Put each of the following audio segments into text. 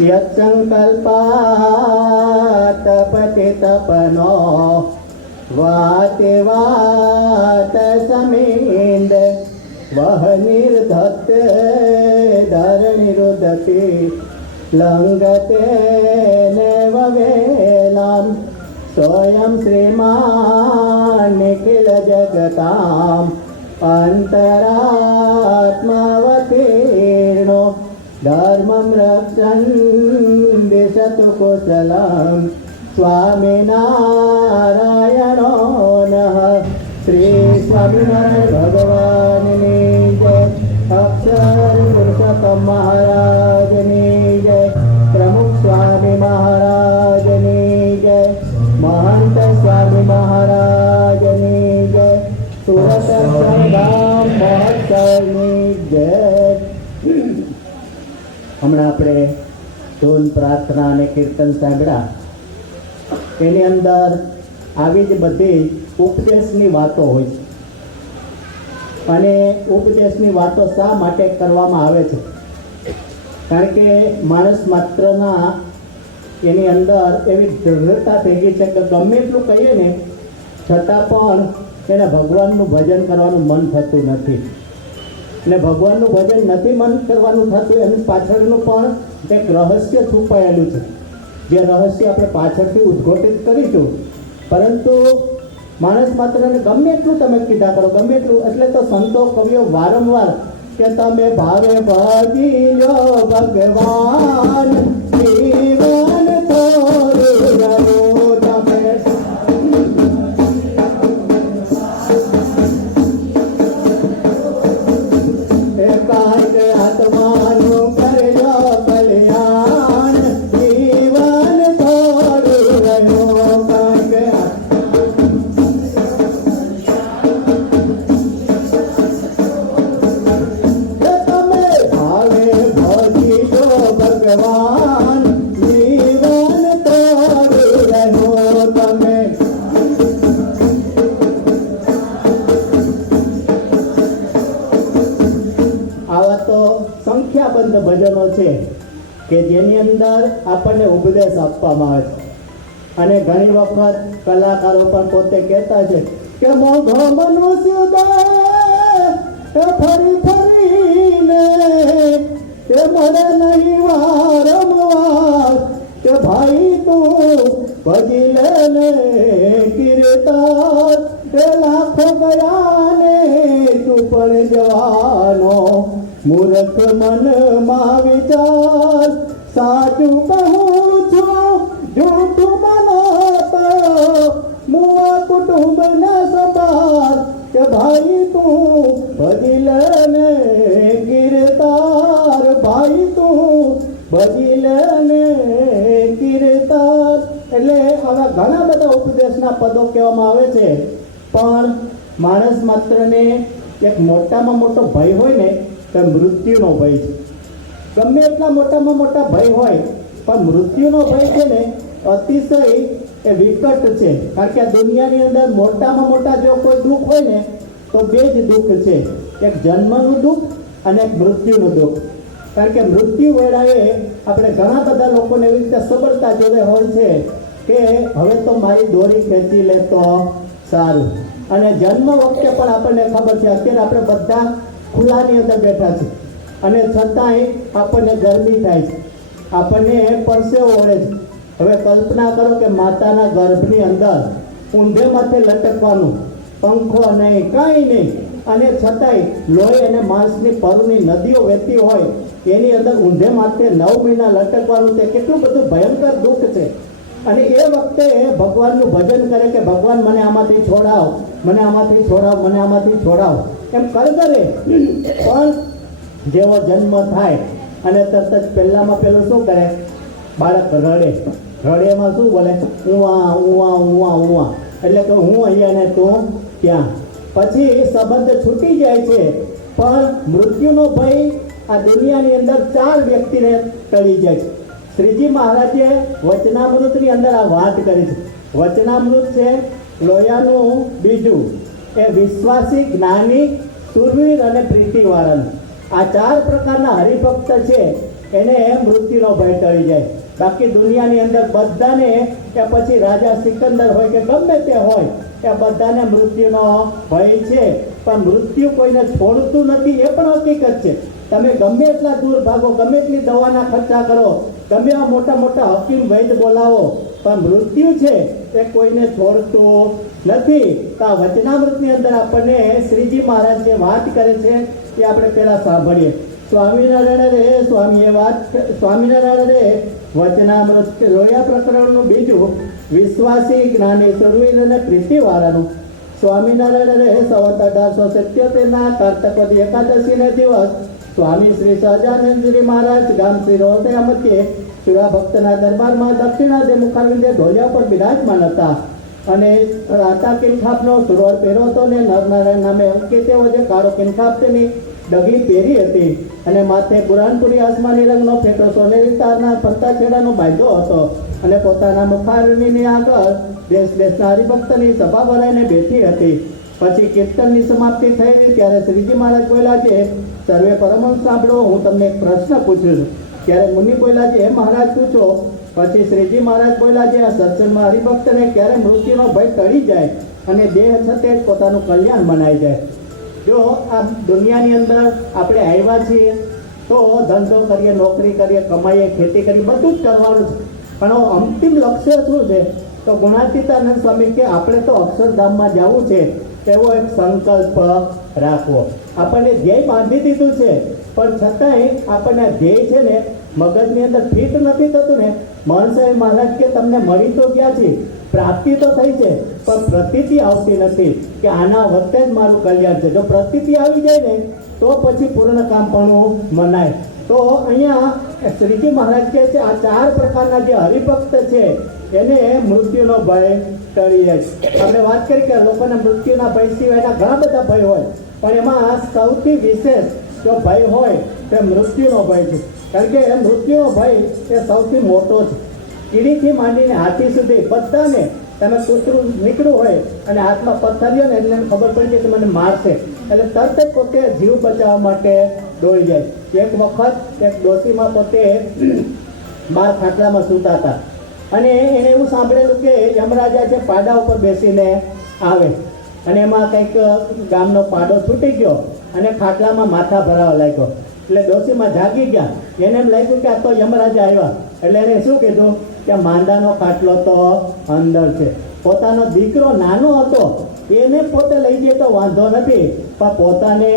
યત્સંકલ્પાત પતિતપનો વાતે વાત સમીંદ વહ નિર્ધત્ત ધરણિરુદતિ લંગતે નેવ વેલામ સોયં શ્રીમાન નિખિલ જગતામ અંતરાત્માવતીર્ણો ધર્મં રક્ષन् દિશતુ કુશલં સ્વામિનારાયણો નઃ. શ્રી સ્વામિનારાયણ ભગવાનની જય. અક્ષર પુરુષોત્તમ મહારાજની જય. પ્રમુખ સ્વામી મહારાજની જય. મહંત સ્વામી મહારાજની જય. સુરત સંધામ મહોત્સવની જય. હમણાં આપણે ધૂન પ્રાર્થના અને કીર્તન સાંભળ્યા. એની અંદર આવી જ બધી ઉપદેશની વાતો હોય છે. અને ઉપદેશની વાતો શા માટે કરવામાં આવે છે? કારણ કે માણસ માત્રના એની અંદર એવી દૃઢતા થઈ ગઈ છે કે ગમે એટલું કહીએ ને છતાં પણ એને ભગવાનનું ભજન કરવાનું મન થતું નથી. ને ભગવાનનું ભજન નથી મન કરવાનું થતું, એની પાછળનું પણ એક રહસ્ય છુપાયેલું છે, જે રહસ્ય આપણે પાછળથી ઉદ્ઘોષિત કરીશું. પરંતુ માણસ માત્રને ગમે એટલું તમે કીધા કરો, ગમે એટલું, એટલે તો સંતો કવિઓ વારંવાર કે તમે ભાવે ભજીલો ભગવાન જીવન થોડું તમે આત્માનું કરજો કલ્યાણ જીવન થોડું તમે ભાવે ભજીલો ભગવાન જીવન થોડું તમે. આવા તો સંખ્યાબંધ ભજનો છે કે જેની અંદર આપણને ઉપદેશ આપવામાં આવે છે. અને ઘણી વખત કલાકારો પણ પોતે કહેતા છે કે મોઘો મનુષ્ય ફરી ફરીને તે મળે નહીં વારંવાર કે ભાઈ તું ભજી લે ને કીર્તન તે લાખો ગયા ને તું પણ જવાનો મૂર્ખ મનમાં વિચાર. સાચું કહું છું જૂઠું મનાતો મુવા કુટુંબને સંભાળ કે ભાઈ તું ભજી લે ને કીર્તાર. ભાઈ તું ભજી લે ને કીર્તાર. એટલે આવા ઘણા બધા ઉપદેશના પદો કહેવામાં આવે છે. પણ માણસ માત્રને એક મોટામાં મોટો ભય હોય ને તો મૃત્યુનો ભય છે. ગમે એટલા મોટામાં મોટા ભય હોય પણ મૃત્યુનો ભય છે ને અતિશય એ વિકટ છે. કારણ કે આ દુનિયાની અંદર મોટામાં મોટા જો કોઈ દુઃખ હોય ને તો બે જ દુઃખ છે, એક જન્મનું દુઃખ અને એક મૃત્યુનું દુઃખ. કારણ કે મૃત્યુ વેળાએ આપણે ઘણા બધા લોકોને એવી રીતે સબળતા જોડે હોય છે કે હવે તો મારી દોરી ખેંચી લે તો સારું. અને જન્મ વખતે પણ આપણને ખબર છે, અત્યારે આપણે બધા ખુલ્લાની અંદર બેઠા છે અને છતાંય આપણને ગરમી થાય છે, આપણને પરસેવો વળે છે. હવે કલ્પના કરો કે માતાના ગર્ભની અંદર ઊંધે માથે લટકવાનું, પંખો નહીં, કાંઈ નહીં, અને છતાંય લોહી અને માંસની પરુની નદીઓ વહેતી હોય એની અંદર ઊંધે માથે 9 મહિના લટકવાનું. તે કેટલું બધું ભયંકર દુઃખ છે. અને એ વખતે ભગવાનનું ભજન કરે કે ભગવાન મને આમાંથી છોડાવ, મને આમાંથી છોડાવ, મને આમાંથી છોડાવ, એમ કરે. પણ જેવો જન્મ થાય અને તરત જ પહેલામાં પહેલું શું કરે? બાળક રડે. રડેમાં શું બોલે? ઉવા ઉવા ઉવા ઉવા, એટલે કે હું અહીંયા ને તું ત્યાં. પછી સંબંધ છૂટી જાય છે. પણ મૃત્યુનો ભય આ દુનિયાની અંદર 4 વ્યક્તિને ટળી જાય છે. શ્રીજી મહારાજે વચનામૃતની અંદર આ વાત કરી છે. વચનામૃત છે લોયાનું બીજું, એ વિશ્વાસી, જ્ઞાની, સુરવીર અને પ્રીતિવાળાનું. આ 4 પ્રકારના હરિભક્ત છે એને મૃત્યુનો ભય ટળી જાય. બાકી દુનિયાની અંદર બધાને, કે પછી રાજા સિકંદર હોય કે ગમે તે હોય, કે બધાને મૃત્યુનો ભય છે. પણ મૃત્યુ કોઈને છોડતું નથી, એ પણ હકીકત છે. તમે ગમે એટલા દૂર ભાગો, ગમે એટલી દવાના ખર્ચા કરો, ગમે એવા મોટા મોટા હકીમ વૈદ બોલાવો, પણ મૃત્યુ છે એ કોઈને છોડતું નથી. તો આ વચનામૃતની અંદર આપણને શ્રીજી મહારાજ જે વાત કરે છે એ આપણે પહેલા સાંભળીએ. સ્વામિનારાયણ રે સ્વામિનારાયણ રે વચનામૃત રોયા પ્રકરણનું બીજું, વિશ્વાસી જ્ઞાની સુરવીર અને પ્રીતિવાળાનું. સ્વામિનારાયણ રે સંવત 1877 કાર્તક એકાદશીને દિવસ સ્વામી શ્રી સહજાનંદજી મહારાજ ગામ શ્રી રોહતયા મધ્યે સુરા ભક્તના દરબારમાં દક્ષિણાદે મુખારવિંદે ઢોલિયા પર બિરાજમાન હતા. અને રાતા કિનખાપનો સુરવળ પહેર્યો હતો ને નરનારાયણ નામે અંકિતેઓ જે કાળો કિનખાપ તેની ડગલી પહેરી હતી અને માથે પુરાણપુરી આસમાની રંગનો ફેટો સોનેરી તારના ફરતા છેડાનો બાંધ્યો હતો. અને પોતાના મુખારવિંદની આગળ દેશના હરિભક્તની સભા ભરાઈને બેઠી હતી. પછી કીર્તનની સમાપ્તિ થઈ ત્યારે શ્રીજી મહારાજ બોલ્યા છે, સર્વે પરમહંસ સાંભળો, હું તમને એક પ્રશ્ન પૂછું છું. ત્યારે મુનિ બોલ્યા છે, મહારાજ પૂછો. પછી શ્રીજી મહારાજ બોલ્યા છે, આ સત્સંગમાં હરિભક્તને ક્યારે મૃત્યુનો ભય ટળી જાય અને દેહ છતે જ પોતાનું કલ્યાણ મનાઈ જાય. જો આ દુનિયાની અંદર આપણે આવ્યા છીએ તો ધંધો કરીએ, નોકરી કરીએ, કમાઈએ, ખેતી કરીએ, બધું જ કરવાનું છે. પણ અંતિમ લક્ષ્ય શું છે? તો ગુણાતીતાનંદ સ્વામી કે આપણે તો અક્ષરધામમાં જવું છે, એવો એક સંકલ્પ રાખવો. આપણને ધ્યેય બાંધી દીધું છે, પણ છતાંય આપણને ધ્યેય છે ને મગજની અંદર ફિટ નથી થતું ને. મહંસાઈ મહારાજ કે તમને મળી તો ગયા છે, પ્રાપ્તિ તો થઈ છે, પણ પ્રતીતિ આવતી નથી કે આના વખતે જ મારું કલ્યાણ છે. જો પ્રતીતિ આવી જાય ને તો પછી પૂર્ણ કામ પણ મનાય. તો અહીંયા શ્રીજી મહારાજ કહે છે, આ 4 પ્રકારના જે હરિભક્ત છે એને મૃત્યુનો ભય ટળી જાય. આપણે વાત કરી કે લોકોને મૃત્યુના ભય સિવાયના ઘણા બધા ભય હોય, પણ એમાં સૌથી વિશેષ જો ભય હોય તો મૃત્યુનો ભય છે. કારણ કે મૃત્યુનો ભય એ સૌથી મોટો છે. કીડીથી માંડીને હાથી સુધી બધાને, તમે કૂતરું નીકળ્યું હોય અને હાથમાં પથ્થર ને એટલે ખબર પડી કે મને મારશે, એટલે તરત જ પોતે જીવ બચાવવા માટે દોડી જાય. એક વખત એક ડોશીમાં પોતે બાર ખાટલામાં સૂતા હતા અને એને એવું સાંભળેલું કે યમરાજા છે પાડા ઉપર બેસીને આવે અને એમાં કંઈક ગામનો પાડો છૂટી ગયો અને ખાટલામાં માથા ભરાવા લાગ્યો. એટલે ડોશીમાં જાગી ગયા. એને એમ લાગ્યું કે આ તો યમરાજા આવ્યા. એટલે એને શું કીધું કે માંદાનો ખાટલો તો અંદર છે. પોતાનો દીકરો નાનો હતો એને પોતે લઈ જાય તો વાંધો નથી, પણ પોતાને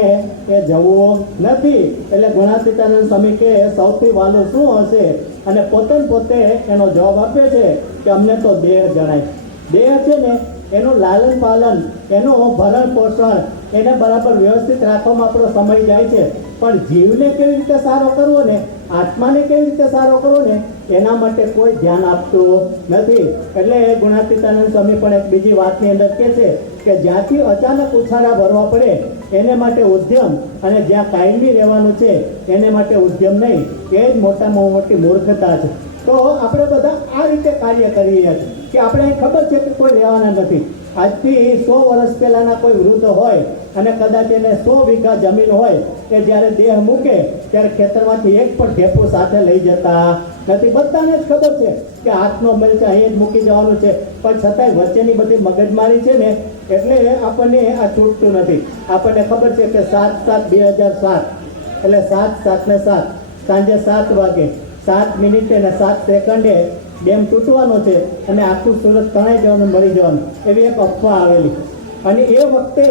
એ જવું નથી. એટલે ગુણાતીતાનંદ સ્વામી કે સૌથી વાલું શું હશે? અને પોતે એનો જવાબ આપે છે કે અમને તો દેહ જણાય. દેહ છે ને એનું લાલન પાલન, એનું ભરણ પોષણ, એને બરાબર વ્યવસ્થિત રાખવામાં આપણો સમય જાય છે. પણ જીવને કેવી રીતે સારો કરવો ને, આત્માને કેવી રીતે સારો કરવો ને, એના માટે કોઈ ધ્યાન આપતું નથી. એટલે ગુણાતીતાનંદ સ્વામી પણ એક બીજી વાતની અંદર કહે છે કે જ્યાંથી અચાનક ઉછાળા ભરવા પડે એને માટે ઉદ્યમ, અને જ્યાં કાયમી રહેવાનું છે એને માટે ઉદ્યમ નહીં, એ જ મોટામાં મોટી મૂર્ખતા છે. તો આપણે બધા આ રીતે કાર્ય કરી રહ્યા છીએ કે આપણે ખબર છે કે કોઈ રહેવાના નથી. આજથી 100 વર્ષ પહેલાના કોઈ વૃદ્ધ હોય અને કદાચ એને 100 વીઘા જમીન હોય કે જ્યારે દેહ મૂકે ત્યારે ખેતરમાંથી એક પણ ઢેફું સાથે લઈ જતા નથી. બધાને જ ખબર છે કે હાથનો મેલ છે, અહીં જ મૂકી જવાનું છે, પણ છતાંય વચ્ચેની બધી મગજમારી છે ને એટલે આપણને આ છૂટતું નથી. આપણને ખબર છે કે 7/7/2007 એટલે 7/7/7 સાંજે 7 વાગે 7 મિનિટે અને 7 સેકન્ડે ડેમ તૂટવાનો છે અને આખું સુરત તણાઈ જવાનું, મળી જવાનું, એવી એક અફવા આવેલી. અને એ વખતે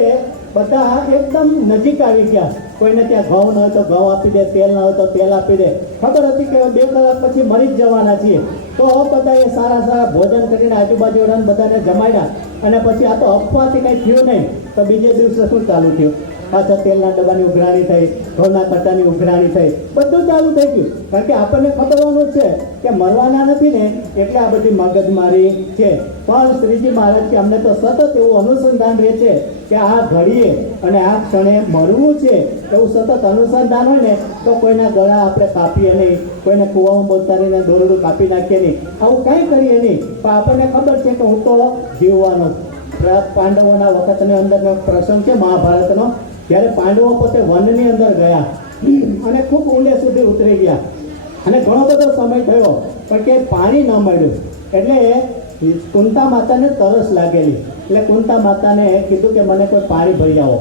બધા એકદમ નજીક આવી ગયા. કોઈને ત્યાં ઘઉં ન હોય તો ઘઉં આપી દે, તેલ ન હોય તો તેલ આપી દે. ખબર હતી કે 2 કલાક પછી મરી જ જવાના છીએ. તો બધાએ સારા ભોજન કરીને આજુબાજુ બધાને જમાડ્યા. અને પછી આ તો અફવાથી કંઈ થયું નહીં. તો બીજે દિવસે શું ચાલુ થયું? પાછા તેલના ડબ્બાની ઉઘરાણી થઈ, ઘઉંના કટ્ટાની ઉઘરાણી થઈ, બધું ચાલુ થઈ ગયું. કારણ કે આપણને ખબરવાનું છે કે મરવાના નથી ને, એટલે આ બધી મગજમારી છે. પણ શ્રીજી મહારાજ કે અમને તો સતત એવું અનુસંધાન રહે છે કે આ ઘડીએ અને આ ક્ષણે મરવું છે, એવું સતત અનુસંધાન હોય ને તો કોઈના ગળા આપણે કાપીએ નહીં, કોઈને કૂવામાં બોલતારીને દોરડું કાપી નાખીએ નહીં, આવું કાંઈ કરીએ નહીં. પણ આપણને ખબર છે કે હું તો જીવવાનો. પાંડવોના વખતની અંદરનો પ્રસંગ છે મહાભારતનો, જ્યારે પાંડવો પોતે વનની અંદર ગયા અને ખૂબ ઊંડે સુધી ઉતરી ગયા અને ઘણો બધો સમય થયો પણ કે પાણી ન મળ્યું. એટલે કુંતા માતાને તરસ લાગેલી. એટલે કુંતા માતાને કીધું કે મને કોઈ પાણી ભરી આવો.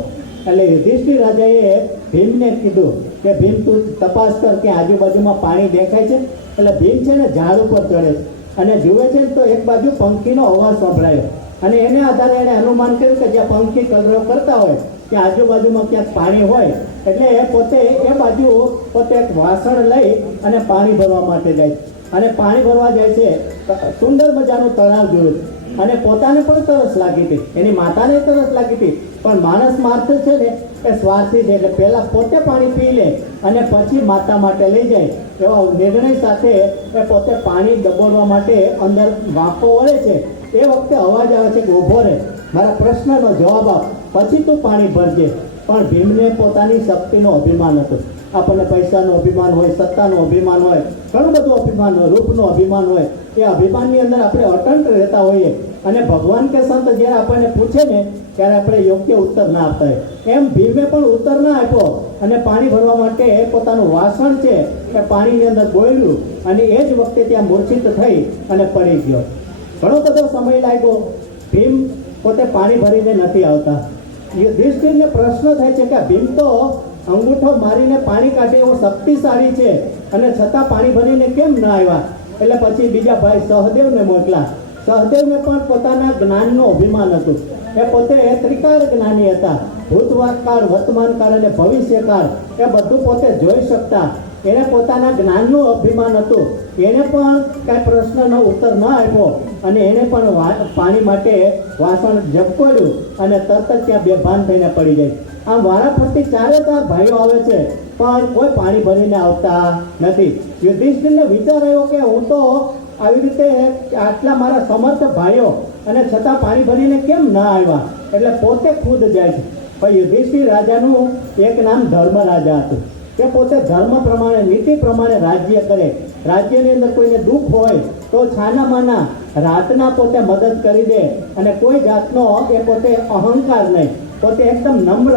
એટલે યુધિષ્ઠિર રાજાએ ભીમને કીધું કે ભીમ તું તપાસ કર કે આજુબાજુમાં પાણી દેખાય છે. એટલે ભીમ છે ને ઝાડ ઉપર ચડે છે અને જુએ છે તો એક બાજુ પંખીનો અવાજ સંભળાયો અને એને આધારે એને અનુમાન કર્યું કે જ્યાં પંખી કલરવ કરતા હોય ત્યાં આજુબાજુમાં ક્યાંક પાણી હોય. એટલે એ પોતે એ બાજુ પોતે એક વાસણ લઈ અને પાણી ભરવા માટે જાય અને પાણી ભરવા જાય છે. સુંદર મજાનું તળાવ જોયું અને પોતાને પણ તરસ લાગી હતી, એની માતાને તરસ લાગી હતી. પણ માણસ માત્ર છે ને એ સ્વાર્થી છે, એટલે પહેલાં પોતે પાણી પી લે અને પછી માતા માટે લઈ જાય એવા નિર્ણય સાથે એ પોતે પાણી ડબોળવા માટે અંદર વાંકો વળે છે. એ વખતે અવાજ આવે છે કે ઊભો રહે, મારા પ્રશ્નનો જવાબ આપ, પછી તું પાણી ભરજે. પણ ભીમને પોતાની શક્તિનો અભિમાન હતું. આપણને પૈસાનું અભિમાન હોય, સત્તાનું અભિમાન હોય, ઘણું બધું અભિમાન હોય, રૂપનું અભિમાન હોય. એ અભિમાનની અંદર આપણે અટંટ રહેતા હોઈએ અને ભગવાન કે સંત જ્યારે આપણને પૂછે ને ત્યારે આપણે યોગ્ય ઉત્તર ના આપતા હોય. એમ ભીમે પણ ઉત્તર ના આપ્યો અને પાણી ભરવા માટે પોતાનું વાસણ છે એ પાણીની અંદર બોળ્યું અને એ જ વખતે ત્યાં મૂર્છિત થઈ અને પડી ગયો. ઘણો બધો સમય લાગ્યો. ભીમ પોતે પાણી ભરીને નથી આવતા. યુધિષ્ઠિરને પ્રશ્ન થાય છે કે ભીમ તો અંગૂઠો મારીને પાણી કાઢે એવો શક્તિશાળી છે અને છતાં પાણી ભરીને કેમ ના આવ્યા? એટલે પછી બીજા ભાઈ સહદેવને મોકલા. સહદેવને પણ પોતાના જ્ઞાનનું અભિમાન હતું. એ પોતે ત્રિકાળ જ્ઞાની હતા. ભૂતકાળ, વર્તમાનકાળ અને ભવિષ્યકાળ એ બધું પોતે જોઈ શકતા. એને પોતાના જ્ઞાનનું અભિમાન હતું. એને પણ કાંઈ પ્રશ્નનો ઉત્તર ન આપ્યો અને એને પણ પાણી માટે વાસણ ઝબકોડ્યું અને તરત જ ત્યાં બેભાન થઈને પડી જાય. આમ વારાફરતી ચારે ચાર ભાઈઓ આવે છે પણ કોઈ પાણી ભરીને આવતા નથી. યુધિષ્ઠિરને વિચાર આવ્યો કે હું તો આવી રીતે આટલા મારા સમર્થ ભાઈઓ અને છતાં પાણી ભરીને કેમ ના આવ્યા? એટલે પોતે ખુદ જાય છે. પણ યુધિષ્ઠિર રાજાનું એક નામ ધર્મરાજા હતું. કે પોતે ધર્મ પ્રમાણે, નીતિ પ્રમાણે રાજ્ય કરે. રાજ્યની અંદર કોઈને દુઃખ હોય તો છાનામાના રાતના પોતે મદદ કરી દે અને કોઈ જાતનો એ પોતે અહંકાર નહીં, પોતે એકદમ નમ્ર,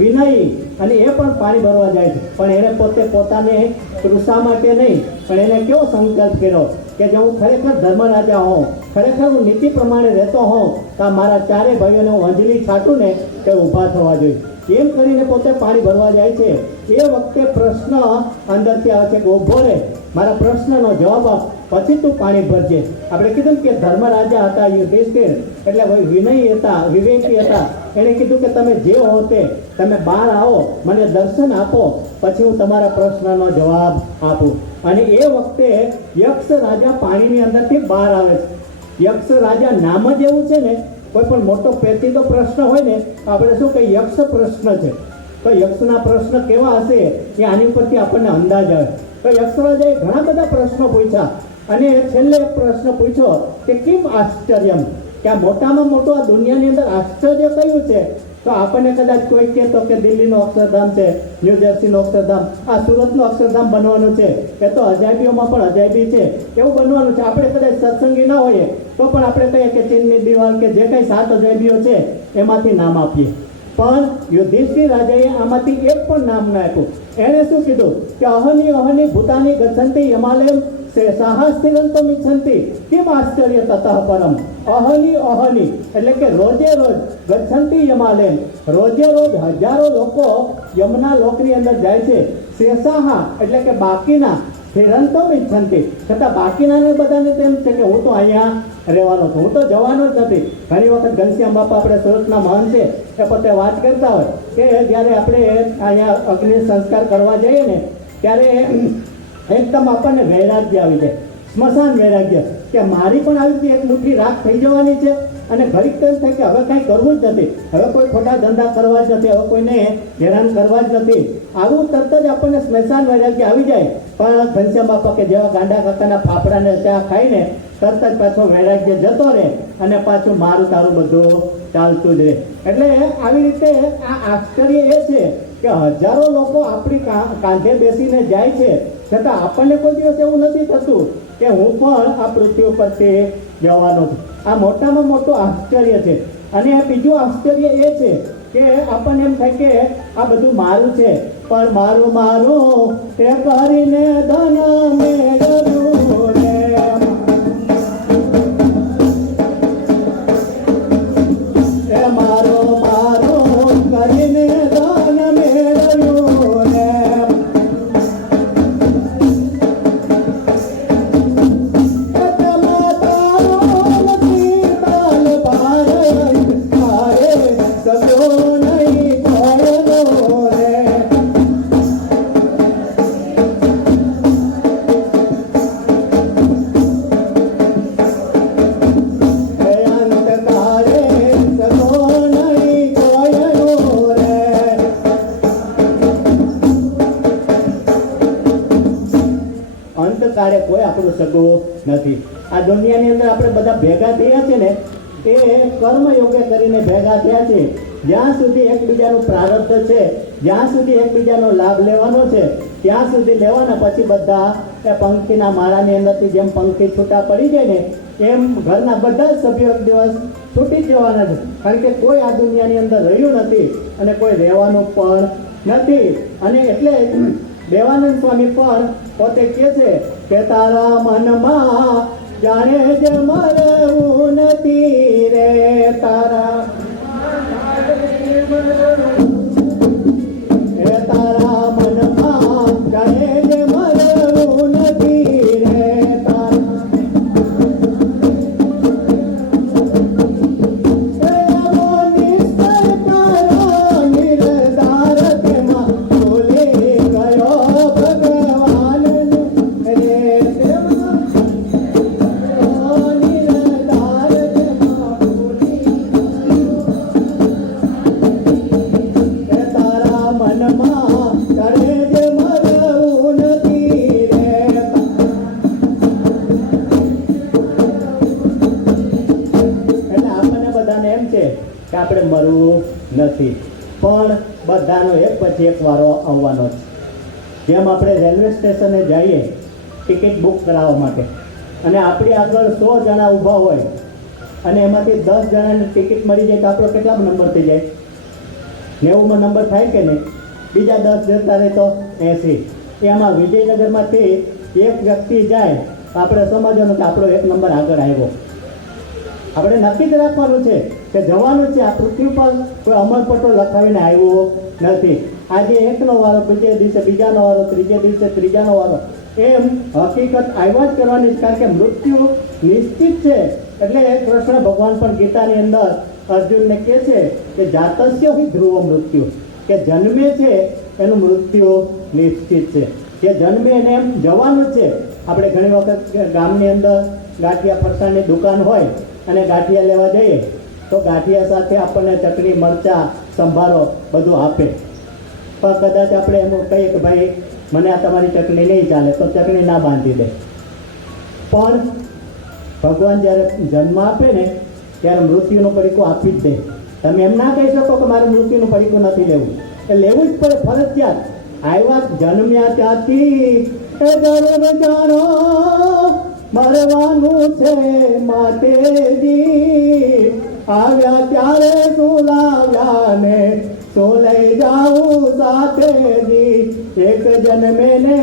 વિનયી અને એ પણ પાણી ભરવા જાય છે. પણ એને પોતે પોતાને કૃષા માટે નહીં, પણ એને કેવો સંકલ્પ કર્યો કે જો હું ખરેખર ધર્મરાજા હોઉં, ખરેખર હું નીતિ પ્રમાણે રહેતો હોઉં તો મારા ચારે ભાઈઓને હું અંજલિ છાંટું ને તે ઊભા થવા જોઈએ. એમ કરીને પોતે પાણી ભરવા જાય છે. એ વખતે પ્રશ્ન અંદરથી આવે છે કે ઊભો રહે, મારા પ્રશ્નનો જવાબ આપ, પછી તું પાણી ભરજે. આપણે કીધું કે ધર્મરાજા હતા યુધિષ્ઠિર, એટલે વિનયી હતા, વિવેકી હતા. એણે કીધું કે તમે જે હો તે તમે બહાર આવો, મને દર્શન આપો, પછી હું તમારા પ્રશ્નનો જવાબ આપું. અને એ વખતે યક્ષ રાજા પાણીની અંદરથી બહાર આવે છે. યક્ષ રાજા નામ જ એવું છે ને, કોઈ પણ મોટો પેચીદો પ્રશ્ન હોય ને આપણે શું કહીએ, યક્ષ પ્રશ્ન છે. તો યક્ષના પ્રશ્ન કેવા હશે એ આની ઉપરથી આપણને અંદાજ આવે. તો યક્ષ રાજાએ ઘણા બધા પ્રશ્નો પૂછ્યા અને છેલ્લે એક પ્રશ્ન પૂછ્યો કે કેમ આશ્ચર્યમ, કે આ મોટામાં મોટું આ દુનિયાની અંદર આશ્ચર્ય કયું છે? તો આપણને કદાચ કોઈ કહે તો કે દિલ્હીનું અક્ષરધામ છે, ન્યૂજર્સીનું અક્ષરધામ, આ સુરતનું અક્ષરધામ બનવાનું છે, એ તો અજાયબીઓમાં પણ અજાયબી છે, એવું બનવાનું છે. આપણે કદાચ સત્સંગી ના હોઈએ તો પણ આપણે કહીએ કે ચીનની દિવાલ કે જે કંઈ 7 અજાયબીઓ છે એમાંથી નામ આપીએ. પણ યુધિષ્ઠિર રાજાએ આમાંથી એક પણ નામ ના આપ્યું. એણે શું કીધું કે અહની ભૂતાની ગચ્છન્તિ યમાલયમ સાહસ્તિરંતમ ઇચ્છન્તિ કેમ આશ્ચર્ય તતઃ પરમ. અહની એટલે કે રોજે રોજ ગચ્છન્તિ યમાલયમ, રોજે રોજ હજારો લોકો યમના લોકની અંદર જાય છે. શેષાહા એટલે કે બાકીના, સ્થિરંતમ ઇચ્છન્તિ છતાં બાકીનાને બધાને તેમ છે કે હું તો અહીંયા રહેવાનો છું, હું તો જવાનો જ નથી. ઘણી વખત ઘનશ્યામ બાપા આપણે સુરતના મહાન છે એ પોતે વાત કરતા હોય કે જ્યારે આપણે અહીંયા અગ્નિ સંસ્કાર કરવા જઈએ ને ત્યારે એકદમ આપણને વૈરાગ્ય આવી જાય, સ્મશાન વૈરાગ્ય, કે મારી પણ આવી રીતે એક મુઠ્ઠી રાખ થઈ જવાની છે અને ઘડીક તો એમ થાય કે હવે કાંઈ કરવું જ નથી, હવે કોઈ ખોટા ધંધા કરવા જ નથી, હવે કોઈને હેરાન કરવા જ નથી. આવું તરત જ આપણને સ્મશાન વૈરાગ્ય આવી જાય. પણ ઘનશ્યામ બાપા કે જેવા ગાંડા કાકાના ફાફડાને ચા ખાઈને તરત જ પાછો વૈરાગ્ય જતો રહે અને પાછું મારું તારું બધું ચાલતું જ રહે. એટલે આવી રીતે આ આશ્ચર્ય એ છે કે હજારો લોકો આપણી કાંધે બેસીને જાય છે છતાં આપણને કોઈ દિવસ એવું નથી થતું કે હું પણ આ પૃથ્વી ઉપરથી જવાનો છું. આ મોટામાં મોટું આશ્ચર્ય છે. અને બીજું આશ્ચર્ય એ છે કે આપણને એમ થાય કે આ બધું મારું છે, પણ મારું મારું તે કરીને ધન મેળવ્યું રે. એ મારો મારો કરીને ધન મેળવ્યું રે. અંતકાળે કોઈ આપણું સગું નથી. આ દુનિયાની અંદર આપણે બધા ભેગા થયા છે ને, એ કર્મ યોગે કરીને ભેગા થયા છે. જ્યાં સુધી એકબીજાનું પ્રારબ્ધ છે, જ્યાં સુધી એકબીજાનો લાભ લેવાનો છે, ત્યાં સુધી લેવાના. પછી બધા એ પંખીના માળાની અંદરથી જેમ પંખી છૂટા પડી જાય ને, એમ ઘરના બધા જ સભ્યો એક દિવસ છૂટી જવાના છે. કારણ કે કોઈ આ દુનિયાની અંદર રહ્યું નથી અને કોઈ રહેવાનું પણ નથી. અને એટલે દેવાનંદ સ્વામી પણ પોતે કહે છે કે તારા મનમાં જાણે જ મરવું નથી રે. તારા મનમાં જાણે જ મરવું નથી રે. આપણે મરવું નથી, પણ બધાનો એક પછી એક વારો આવવાનો છે. જેમ આપણે રેલવે સ્ટેશને જઈએ ટિકિટ બુક કરાવવા માટે, અને આપણી આગળ 100 જણા ઊભા હોય અને એમાંથી 10 જણાને ટિકિટ મળી જાય તો આપણો કેટલા નંબર થઈ જાય? 90માં નંબર થાય કે નહીં? બીજા 10 જતા રહે તો 80. એમાં વિજયનગરમાંથી એક વ્યક્તિ જાય તો આપણે સમજવાનું કે આપણો એક નંબર આગળ આવ્યો. આપણે નક્કી જ રાખવાનું છે કે જવાનું છે. આ પૃથ્વી પર કોઈ અમરપટ્ટો લખાવીને આવ્યો નથી. આજે એકનો વારો, બીજે દિવસે બીજાનો વારો, ત્રીજે દિવસે ત્રીજાનો વારો, એમ હકીકત આવ્યા જ કરવાની. કારણ કે મૃત્યુ નિશ્ચિત છે. એટલે કૃષ્ણ ભગવાન પણ ગીતાની અંદર અર્જુનને કહે છે કે જાતસ્ય હિ ધ્રુવ મૃત્યુ, કે જન્મે છે એનું મૃત્યુ નિશ્ચિત છે. જે જન્મે એને એમ જવાનું છે. આપણે ઘણી વખત ગામની અંદર ગાંઠિયા ફરસાણની દુકાન હોય અને ગાંઠિયા લેવા જઈએ તો ગાંઠિયા સાથે આપણને ચટણી, મરચાં, સંભારો બધું આપે. પણ કદાચ આપણે એમ કહીએ કે ભાઈ મને આ તમારી ચટણી નહીં ચાલે, તો ચટણી ના બાંધી દે. પણ ભગવાન જ્યારે જન્મ આપે ને ત્યારે મૃત્યુનું પડીકું આપી જ દે. તમે એમ ના કહી શકો કે મારે મૃત્યુનું પડીકું નથી લેવું, એ લેવું જ પડે ફરજિયાત. આવ્યા જન્મ્યા ત્યાંથી એ જરૂર જાણો મરવાનું છે માટેજી. આવ્યા ત્યારે શું લાવ્યા ને શું લઈ જાઉં સાથેજી. એક જન્મે ને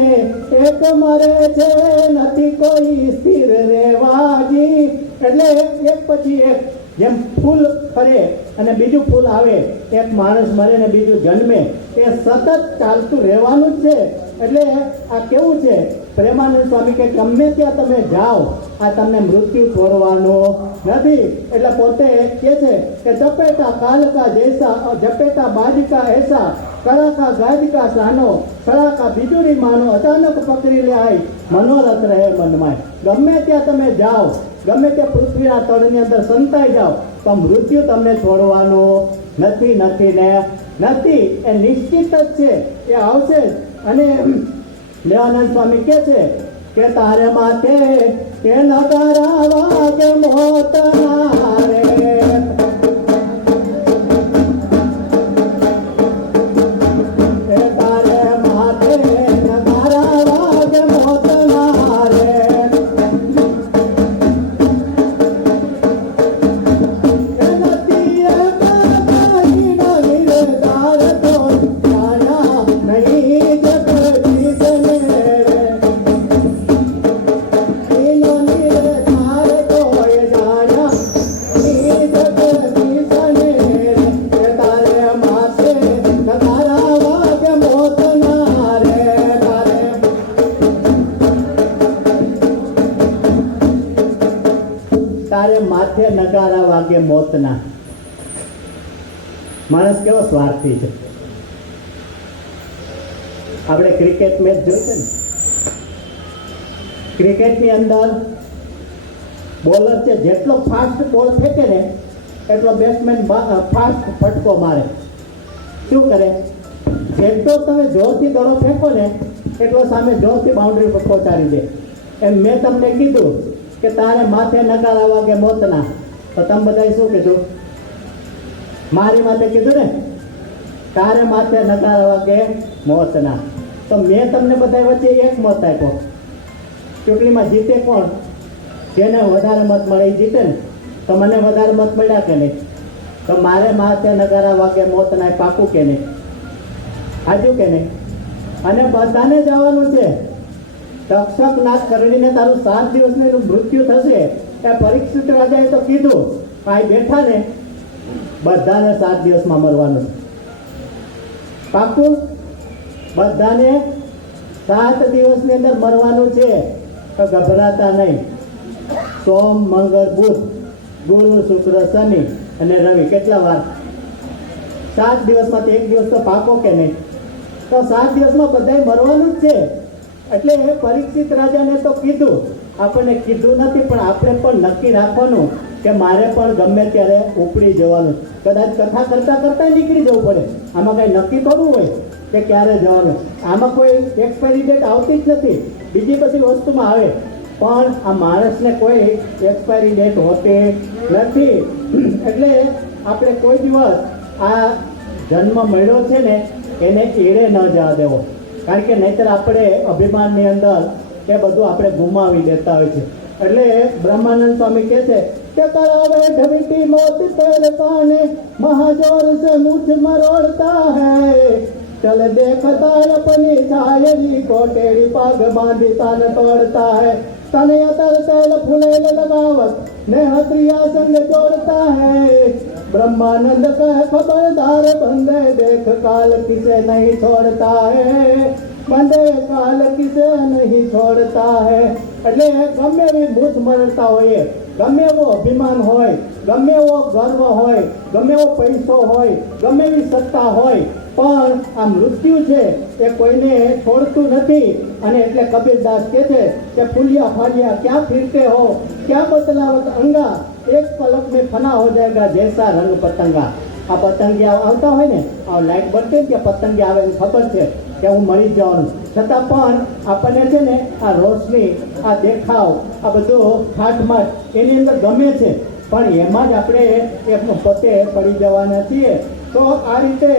એક મરે છે, નથી કોઈ સ્થિર રેવાજી. એટલે એક પછી એક જેમ ફૂલ ફરે અને બીજું ફૂલ આવે, એક માણસ મરે ને બીજું જન્મે, એ સતત ચાલતું રહેવાનું જ છે. એટલે આ કેવું છે, પ્રેમાનંદ સ્વામી કે ગમે ત્યાં તમે જાઓ આ તમને મૃત્યુ છોડવાનું નથી. એટલે પોતે કહે છે કે ચપેટા કાલકા જૈસા, જપેટા બાજકા એસા, કડાકા ગાજકા સાનો, સડાકા બીજુરી માનો, અચાનક પકડી લે આઈ, મનોરથ રહે મનમાં. ગમે ત્યાં તમે જાઓ, ગમે તે પૃથ્વીના તળની અંદર સંતાઈ જાઓ, તો મૃત્યુ તમને છોડવાનું નથી, નથી ને નથી. એ નિશ્ચિત જ છે, એ આવશે જ. અને દેવાનંદ સ્વામી કહે છે કે તારે માથે કે નગારા વાગે મોતના રે. માથે નગારા વાગે મોતના. માણસ કેવો સ્વાર્થી છે. આપણે ક્રિકેટ મેચ જોઈ છે ને, ક્રિકેટની અંદર બોલર છે જેટલો ફાસ્ટ બોલ ફેંકે ને એટલો બેટ્સમેન ફાસ્ટ ફટકો મારે. શું કરે? જેટલો તમે જોરથી દડો ફેંકો ને એટલો સામે જોરથી બાઉન્ડ્રી પર પહોંચાડી દે. એમ મેં તમને કીધું કે તારે માથે નગારા વાગે મોતના, તો તમે બધાએ શું કીધું? મારી માથે કીધું ને, તારે માથે નગારા વાગે મોતના. તો મેં તમને બધા વચ્ચે એક મત આપ્યો. ચૂંટણીમાં જીતે કોણ? જેને વધારે મત મળે એ જીતે ને. તો મને વધારે મત મળ્યા કે નહીં? તો મારે માથે નગારા વાગે મોતના, પાકું કે નહીં? હાજુ કે નહીં? અને બધાને જવાનું છે. તક્ષક નાશ કરણીને તારું 7 દિવસનું મૃત્યુ થશે. એ પરીક્ષિત રાજાએ તો કીધું, ભાઈ બેઠા ને બધાને 7 દિવસમાં મરવાનું છે. પાકું? બધાને 7 દિવસની અંદર મરવાનું છે. તો ગભરાતા નહીં. સોમ, મંગળ, બુધ, ગુરુ, શુક્ર, શનિ અને રવિ. કેટલા વાર? 7 દિવસમાંથી એક દિવસ તો પાકો કે નહીં? તો 7 દિવસમાં બધાએ મરવાનું જ છે. એટલે એ પરીક્ષિત રાજાને તો કીધું, આપણને કીધું નથી, પણ આપણે પણ નક્કી રાખવાનું કે મારે પણ ગમે ત્યારે ઉપડી જવાનું. કદાચ કથા કરતા કરતા નીકળી જવું પડે. આમાં કઈ નક્કી કરવું હોય કે ક્યારે જવાનું. આમાં કોઈ એક્સપાયરી ડેટ આવતી જ નથી. બીજી બધી વસ્તુમાં આવે, પણ આ માણસને કોઈ એક્સપાયરી ડેટ હોતી નથી. એટલે આપણે કોઈ દિવસ આ જન્મ મળ્યો છે ને એને એળે ન જવા દેવો. કારણ કે નહીંતર આપણે અભિમાનની અંદર એ બધું આપણે ગુમાવી દેતા હોય છે. એટલે બ્રહ્માનંદ સ્વામી કહે છે કે કરાવે ઢવીટી મોત તેર કાને મહાજોર સે મુઠ મરોડતા હૈ ચલ દેખતા अपनी छायली कोटेड़ी पाग बांधी तान तोड़ता है तने अतर तेल फुलेल लगावत ने हत्रिया संग जोड़ता है ब्रह्मानंद कह खबरदार बंदे देख काल किसे नहीं छोड़ता है बंदे काल किसे नहीं छोड़ता है. એટલે ગમે એવી બુદ્ધ મળતા હોય, ગમે એવો અભિમાન હોય, ગમે એવો ગર્વ હોય, ગમે એવો પૈસો હોય, ગમે એવી સત્તા હોય, પણ આ મૃત્યુ છે એ કોઈને છોડતું નથી. અને એટલે કબીરદાસ કહે છે કે ફૂલિયા ફાલિયા ક્યાં ફિરતે હો ક્યાં બદલાવત અંગા એક પલક में फना हो जाएगा जैसा रंग पतंगा. આ પતંગિયા આવતા હોય ને, આ લાઈટ બનતી કે પતંગિયા આવે ખબર છે કે હું મરી જવાનું, છતાં પણ આપણને છે ને આ રોશની, આ દેખાવ, આ બધું ઠાઠમાઠ એની અંદર ગમે છે, પણ એમાં જ આપણે પોતે પડી જવાના છીએ. તો આ રીતે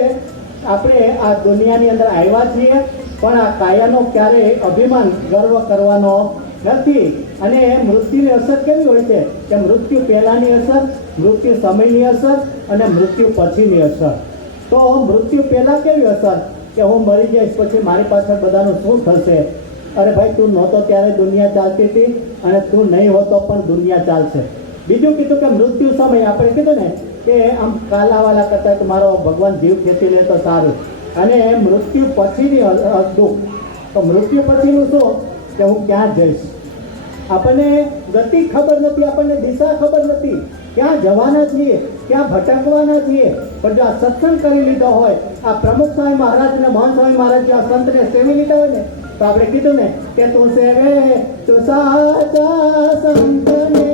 આપણે આ દુનિયાની અંદર આવ્યા છીએ, પણ આ કાયાનો ક્યારેય અભિમાન ગર્વ કરવાનો નથી. અને મૃત્યુની અસર કેવી હોય છે કે મૃત્યુ પહેલાંની અસર, મૃત્યુ સમયની અસર અને મૃત્યુ પછીની અસર. તો મૃત્યુ પહેલાં કેવી અસર કે હું મરી જઈશ પછી મારી પાછળ બધાનું શું થશે? અરે ભાઈ, તું નહોતો ત્યારે દુનિયા ચાલતી હતી અને તું નહીં હોતો પણ દુનિયા ચાલશે. બીજું કીધું કે મૃત્યુ સમય, આપણે કીધું ને કે આમ કાલાવાલા કરતા તો મારો ભગવાન જીવ ખેંચી લે તો સારું. અને મૃત્યુ પછીની દુઃખ. તો મૃત્યુ પછીનું શું કે હું ક્યાં જઈશ? આપણને ગતિ ખબર નથી, આપણને દિશા ખબર નથી, ક્યાં જવાના છીએ, ક્યાં ભટકવાના છીએ. પણ જો આ સત્સંગ કરી લીધો હોય, આ પ્રમુખ સ્વામી મહારાજ ને મહંત સ્વામી મહારાજ આ સંતને સેવી લીધા હોય ને, તો આપણે કીધું ને કે તું સેવે તો સાચા સંતને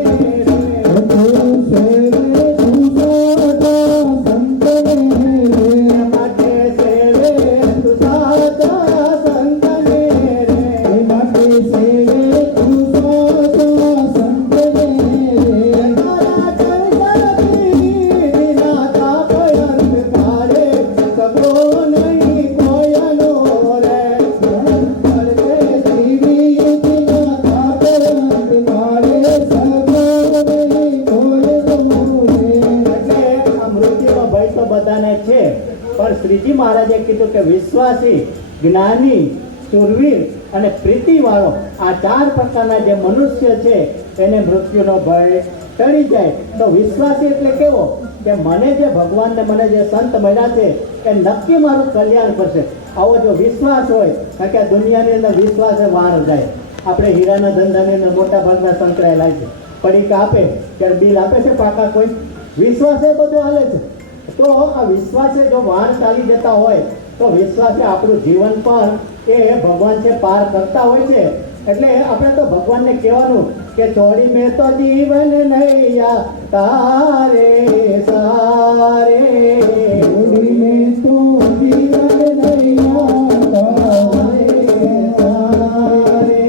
શ્રીજી મહારાજે કીધું કે વિશ્વાસી, જ્ઞાની, સુરવીર અને પ્રીતિવાળો આ 4 પ્રકારના જે મનુષ્ય છે એને મૃત્યુનો ભય ટળી જાય. તો વિશ્વાસી એટલે કેવો કે મને જે ભગવાનને મને જે સંત મળ્યા છે એ નક્કી મારું કલ્યાણ કરશે. આવો જો વિશ્વાસ હોય, કારણ કે આ દુનિયાની અંદર વિશ્વાસે વાર જાય. આપણે હીરાના ધંધાની અંદર મોટા ભાગના સંકળાયેલા છે, પડીકા આપે ત્યારે બિલ આપે છે પાકા કોઈ? વિશ્વાસે બધું હાલે છે. તો આ વિશ્વાસે જો વાણ ચાલી જતા હોય તો વિશ્વાસે આપણું જીવન પણ એ ભગવાન છે પાર કરતા હોય છે. એટલે આપણે તો ભગવાનને કહેવાનું કે છોડી મેં તો જીવન નૈયા તારે સારે, છોડી મેં તો જીવન નૈયા તારે સારે,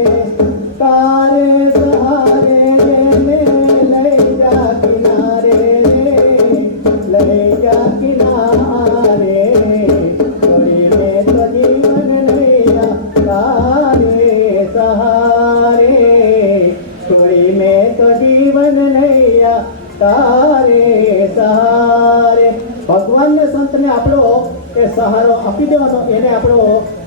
તારે સહારે ને લઈ જા કિનારે, લઈ જા કિનારે, છોડી મેં તો જીવન નૈયા તારે સહારે, છોડી મેં તો જીવન નૈયા તારે સહારે. ભગવાનને સંતને આપણો એ સહારો આપી દેવાનો, એને આપણો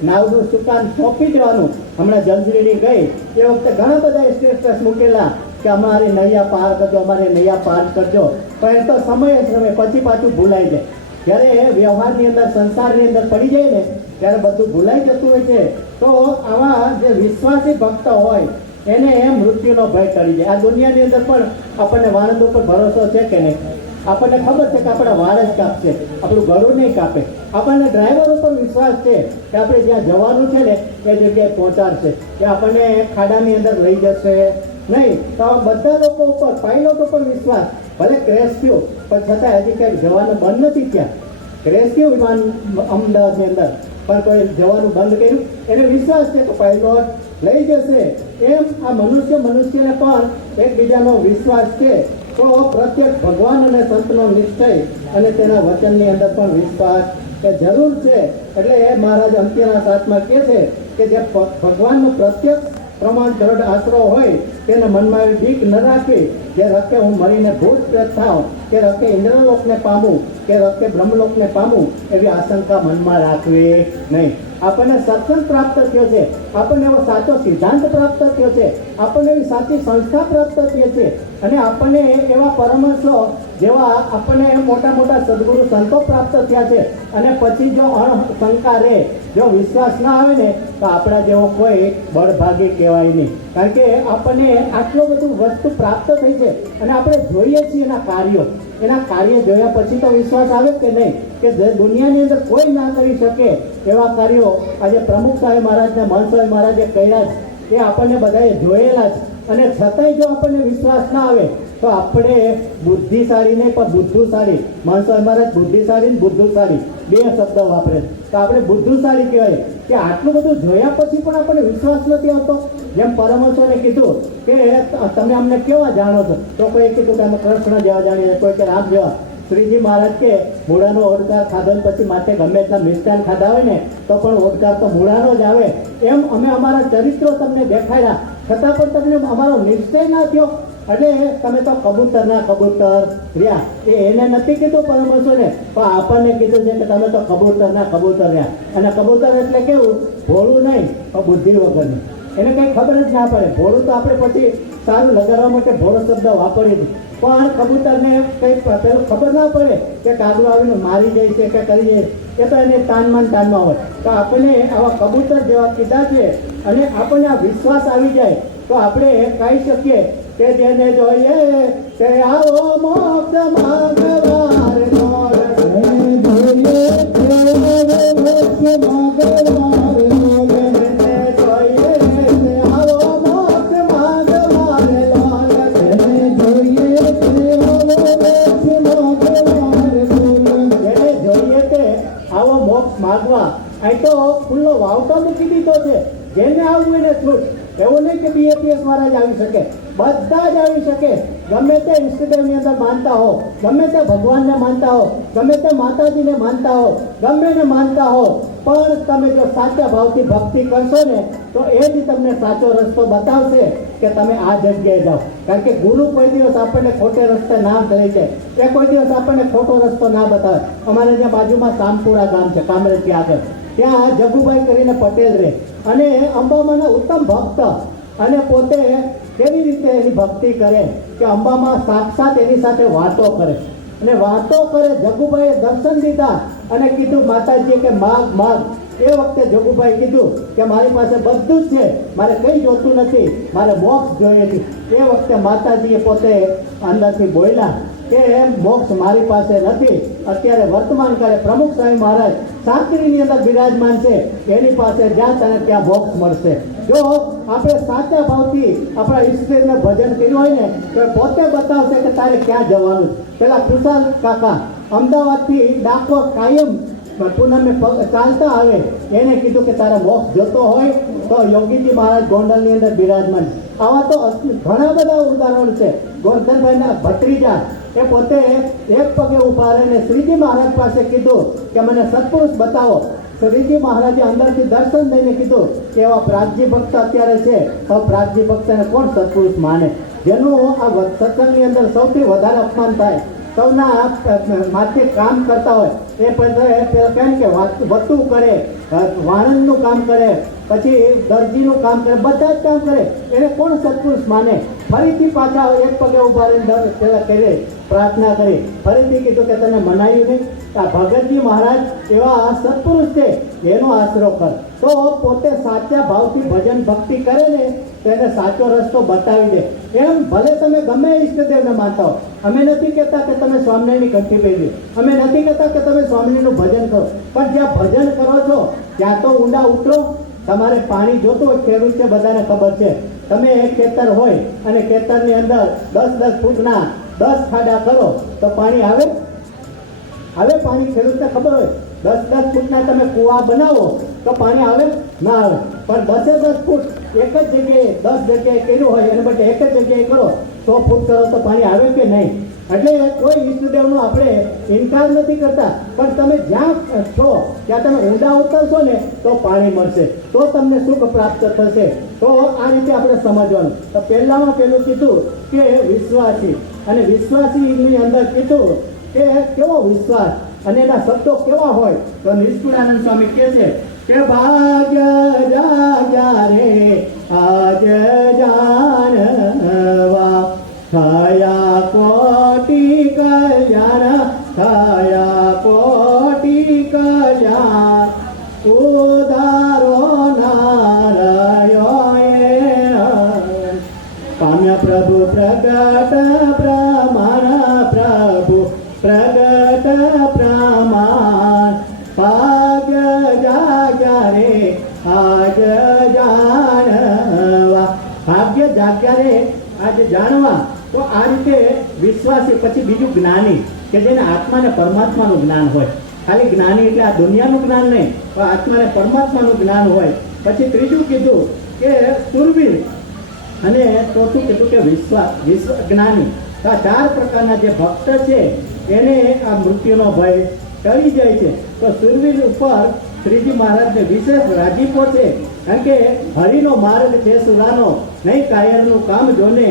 નાવનું સુકાન સોંપી દેવાનું. હમણાં જંજરીની ગઈ એ વખતે ઘણા બધા સ્ટેટસ મૂકેલા કે અમારી નૈયા પાર કરજો, અમારે નૈયા પાર કરજો, પણ એ તો સમય જ રમે, પછી પાછું ભૂલાઈ જાય. જ્યારે વ્યવહારની અંદર સંસારની અંદર પડી જાય ને ત્યારે બધું ભૂલાઈ જતું હોય છે. તો આવા જે વિશ્વાસી ભક્ત હોય એને મૃત્યુનો ભય ટળી જાય. આ દુનિયાની અંદર પણ આપણને વાણંદ ઉપર ભરોસો છે કે નહીં? આપણને ખબર છે કે આપણા વાળ જ કાપશે, આપણું ગળું નહીં કાપે. આપણને ડ્રાઈવર ઉપર વિશ્વાસ છે કે આપણે જ્યાં જવાનું છે ને એ જગ્યાએ પહોંચાડશે, કે આપણને ખાડાની અંદર લઈ જશે નહીં. તો બધા લોકો ઉપર, પાયલોટ ઉપર વિશ્વાસ. ભલે ક્રેશ થયું પણ છતાં હજી ક્યાંક જવાનું બંધ નથી. ત્યાં ક્રેશ થયું વિમાન અમદાવાદની અંદર, પણ કોઈ જવાનું બંધ કર્યું? એને વિશ્વાસ છે કે પાયલોટ લઈ જશે. એમ આ મનુષ્યને પણ એકબીજાનો વિશ્વાસ છે. તો પ્રત્યેક ભગવાન અને સંતનો નિશ્ચય અને તેના વચનની અંદર પણ વિશ્વાસ એ જરૂર છે. એટલે એ મહારાજ અંત્યના સાથમાં કહે છે કે જે ભગવાનનું પ્રત્યક્ષ પ્રમાણ દ્રઢ આશરો હોય તેને મનમાં એવી બીક ન રાખવી જે રખે હું મરીને ભૂત પ્રેત થાઉં, કે રખે ઇન્દ્રલોકને પામું, કે રખે બ્રહ્મલોકને પામું, એવી આશંકા મનમાં રાખવી નહીં. આપણને સત્સંગ પ્રાપ્ત થયો છે, આપણને એવો સાચો સિદ્ધાંત પ્રાપ્ત થયો છે, આપણને એવી સાચી સંસ્થા પ્રાપ્ત થઈ છે, અને આપણને એવા પરમહંસો જેવા આપણને મોટા મોટા સદગુરુ સંતો પ્રાપ્ત થયા છે. અને પછી જો અણશંકા રહે, જો વિશ્વાસ ના આવે ને તો આપણા જેવો કોઈ બળભાગી કહેવાય નહીં. કારણ કે આપણને આટલું બધું વસ્તુ પ્રાપ્ત થઈ છે અને આપણે જોઈએ છીએ એના કાર્ય જોયા પછી તો વિશ્વાસ આવે કે નહીં, કે જે દુનિયાની અંદર કોઈ ના કરી શકે એવા કાર્યો આજે પ્રમુખ સાહેબ મહારાજને, મહંત સાહેબ મહારાજે કર્યા જ, એ આપણને બધાએ જોયેલા જ. અને છતાંય જો આપણને વિશ્વાસ ના આવે તો આપણે બુદ્ધિશાળી નહીં પણ બુદ્ધુશાળી. મહંત સાહેબ મહારાજ બુદ્ધિશાળી ને બુદ્ધુશાળી બે શબ્દ વાપરે, તો આપણે બુદ્ધુશાળી કહેવાય કે આટલું બધું જોયા પછી પણ આપણને વિશ્વાસ નથી આવતો. જેમ પરમહંસોને કીધું કે તમે અમને કેવા જાણો છો, તો કોઈ કીધું કે અમે કૃષ્ણ જેવા જાણીએ, કોઈ કે રામ જેવા. શ્રીજી મહારાજ કે મૂળાનો ઓડકાર ખાધો પછી માટે ગમે એટલા મિષ્ટાન ખાધા હોય ને તો પણ ઓડકાર તો મૂળાનો જ આવે. એમ અમે અમારા ચરિત્રો તમને દેખાડ્યા છતાં પણ તમને અમારો નિશ્ચય ના થયો, એટલે તમે તો કબૂતરના કબૂતર રહ્યા. એને નથી કીધું પરમહંસોને, પણ આપણને કીધું છે કે તમે તો કબૂતરના કબૂતર રહ્યા. અને કબૂતર એટલે કેવું? ભોળું નહીં પણ બુદ્ધિ વગરનું. એને કંઈ ખબર જ ના પડે. ભોળું તો આપણે પછી સારું લગાડવા માટે ભોળો શબ્દ વાપરીએ છીએ, પણ કબૂતરને કંઈ પેલું ખબર ના પડે કે કાગડો આવીને મારી જાય છે કે કરી જાય, એ તો એને તાનમાં હોય. તો આપણે આવા કબૂતર જેવા કીધા છે, અને આપણને આ વિશ્વાસ આવી જાય તો આપણે કહી શકીએ કે જેને જોઈએ તે આવો મોક્ષ માંગવાર નો રસ્તે, જોઈએ તે મોક્ષ માંગવાર નો રસ્તે, જોઈએ તે આવો મોક્ષ માંગવાર નો રસ્તે, જોઈએ તે જોઈએ તે આવો મોક્ષ માગવા. અહીં તો ખુલ્લો વાવટો મૂકી દીધો છે, જેને આવવું એને છૂટ. એવું નહીં કે બીએપીએસ વાળા જ આવી શકે, બધા જ આવી શકે. ગમે તે ઈષ્ટદેવની અંદર માનતા હો, ગમે તે ભગવાનને માનતા હો, ગમે તે માતાજીને માનતા હો, ગમે ને માનતા હો, પણ તમે જો સાચા ભાવથી ભક્તિ કરશો ને તો એ જ તમને સાચો રસ્તો બતાવશે કે તમે આ જગ્યાએ જાઓ. કારણ કે ગુરુ કોઈ દિવસ આપણને ખોટે રસ્તે ના કરી જાય, એ કોઈ દિવસ આપણને ખોટો રસ્તો ના બતાવે. અમારે ત્યાં બાજુમાં સામપુરા ગામ છે, કામરેજથી આગળ, ત્યાં જગુભાઈ કરીને પટેલ રહે, અને અંબામાના ઉત્તમ ભક્ત, અને પોતે કેવી રીતે એની ભક્તિ કરે કે અંબામાં સાક્ષાત એની સાથે વાતો કરે, અને વાતો કરે. જગુભાઈએ દર્શન દીધા અને કીધું માતાજીએ કે માગ માગ, એ વખતે જોગુભાઈ કીધું કે મારી પાસે બધું જ છે, મારે કંઈ જોતું નથી, મારે મોક્ષ જોઈએ છે. એ વખતે માતાજીએ પોતે અંદરથી બોલ્યા કે મોક્ષ મારી પાસે નથી. અત્યારે વર્તમાન કાળે પ્રમુખ સ્વામી મહારાજ સાંકરીની અંદર બિરાજમાન છે, એની પાસે જ્યાં તને ત્યાં મોક્ષ મળશે. જો આપણે સાચા ભાવથી આપણા ઈષ્ટદેવને ભજન કર્યું હોય ને તો પોતે બતાવશે કે તારે ક્યાં જવાનું. પેલા કુશાલ કાકા અમદાવાદથી ડાકોર કાયમ પૂનમે ચાલતા આવે, એને કીધું કે તારે મોક્ષ જોતો હોય તો યોગીજી મહારાજ ગોંડલની અંદર બિરાજમાન. આવા તો ઘણા બધા ઉદાહરણ છે. ગોરધનભાઈના ભત્રીજા એ પોતે એક પગે ઉભા રહીને શ્રીજી મહારાજ પાસે કીધું કે મને સત્પુરુષ બતાવો. શ્રીજી મહારાજે અંદરથી દર્શન દઈને કીધું કે એવા પ્રાગજી ભક્ત અત્યારે છે, તો પ્રાગજી ભક્તને કોણ સત્પુરુષ માને? જેનું આ સત્સંગની અંદર સૌથી વધારે અપમાન થાય, સૌના માથે કામ કરતા હોય એ પેલા કેમ કે વતું કરે, વાણંદનું કામ કરે, પછી દરજીનું કામ કરે, બધા જ કામ કરે, એને કોણ સત્પુરુષ માને? ફરીથી પાછા એક પગે ઉભા રહીને પેલા કરે પ્રાર્થના કરી, ફરીથી કીધું કે તને મનાયું નહીં. આ ભગતજી મહારાજ એવા સત્પુરુષ છે, એનો આશરો કર. તો પોતે સાચા ભાવથી ભજન ભક્તિ કરે ને તો એને સાચો રસ્તો બતાવી દે. એમ ભલે તમે ગમે ઈષ્ટદેવને માનતા હો, અમે નથી કહેતા કે તમે સ્વામિનારાયણની કંઠી પહેરી, અમે નથી કહેતા કે તમે સ્વામિનારાયણનું ભજન કરો, પણ જ્યાં ભજન કરો છો ત્યાં તો ઊંડા ઉતરો. તમારે પાણી જોતું હોય, ખેડૂત છે બધાને ખબર છે, તમે એક ખેતર હોય અને ખેતરની અંદર 10-10 ફૂટના 10 ખાડા કરો તો પાણી આવે? પાણી ખેડૂતને ખબર હોય. 10-10 ફૂટના તમે કૂવા બનાવો તો પાણી આવે? ના આવે. પણ 10-10 ફૂટ એક જ જગ્યાએ 10 જગ્યાએ કર્યું હોય એને બદલે એક જ જગ્યાએ કરો, 100 ફૂટ કરો તો પાણી આવે કે નહીં? એટલે કોઈ ઈષ્ટદેવનો આપણે ઇનકાર નથી કરતા, પણ તમે જ્યાં છો ત્યાં તમે ઊંડા ઉતરશો ને તો પાણી મળશે, તો તમને સુખ પ્રાપ્ત થશે. તો આ રીતે આપણે સમજવાનું. તો પહેલામાં પહેલું કીધું કે વિશ્વાસી, અને વિશ્વાસીની અંદર કીધું કે કેવો વિશ્વાસ અને એના શબ્દો કેવા હોય. તો નિષ્કુળાનંદ સ્વામી કહે છે કે ભાગ્ય જાગ્યા રે આજ જાનવા, થયા કોટી કલ્યાણ, થયા કોટી કલ્યાણ, ઉધારો નારાયણ. પામ્યા પ્રભુ પ્રગટ પ્રમાણ, પ્રભુ પ્રગટ પ્રમાણ, ભાગ્ય જાગ્યા રે આજ જાણવા. ભાગ્ય જાગ્યા રે આજે જાણવા. તો આ રીતે વિશ્વાસી. પછી બીજું જ્ઞાની, કે જેને આત્માને પરમાત્માનું જ્ઞાન હોય. ખાલી જ્ઞાની એટલે આ દુનિયાનું જ્ઞાન નહીં, પણ આત્માને પરમાત્માનું જ્ઞાન હોય. પછી ત્રીજું કીધું કે સુરવીર, અને ચોથું કીધું કે વિશ્વ જ્ઞાની. આ 4 પ્રકારના જે ભક્ત છે એને આ મૃત્યુનો ભય ટળી જાય છે. તો સુરવીર ઉપર શ્રીજી મહારાજને વિશેષ રાજીપો છે, કારણ કે હરિનો માર્ગ છે સુરાનો, નહીં કાયરનું કામ જોને,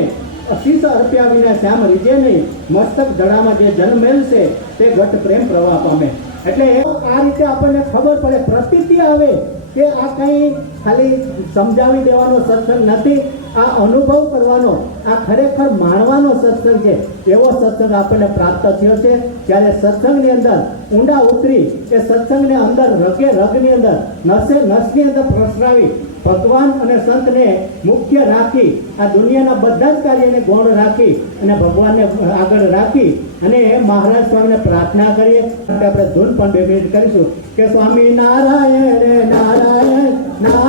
શીશ અર્પ્યા વિના શ્યામ રીજે નહીં, મસ્તક જડામાં જે જન્મ મેળશે તે ઘટ પ્રેમ પ્રવાહ પામે. એટલે આ રીતે આપણને ખબર પડે, પ્રતીતિ આવે કે આ કંઈ ખાલી સમજાવી દેવાનો સત્સંગ નથી, આ અનુભવ કરવાનો, આ ખરેખર માણવાનો સત્સંગ છે. એવો સત્સંગ આપણને પ્રાપ્ત થયો છે. ત્યારે સત્સંગની અંદર ઊંડા ઉતરી એ સત્સંગને અંદર રગે રગની અંદર નસે નસની અંદર પ્રસરાવી ભગવાન અને સંતને મુખ્ય રાખી, આ દુનિયાના બધા જ કાર્યને ગૌણ રાખી અને ભગવાનને આગળ રાખી અને મહારાજ સ્વામીને પ્રાર્થના કરીએ. આપણે ધૂન પણ 2 મિનિટ કરીશું કે સ્વામી નારાયણ નારાયણ નારાયણ.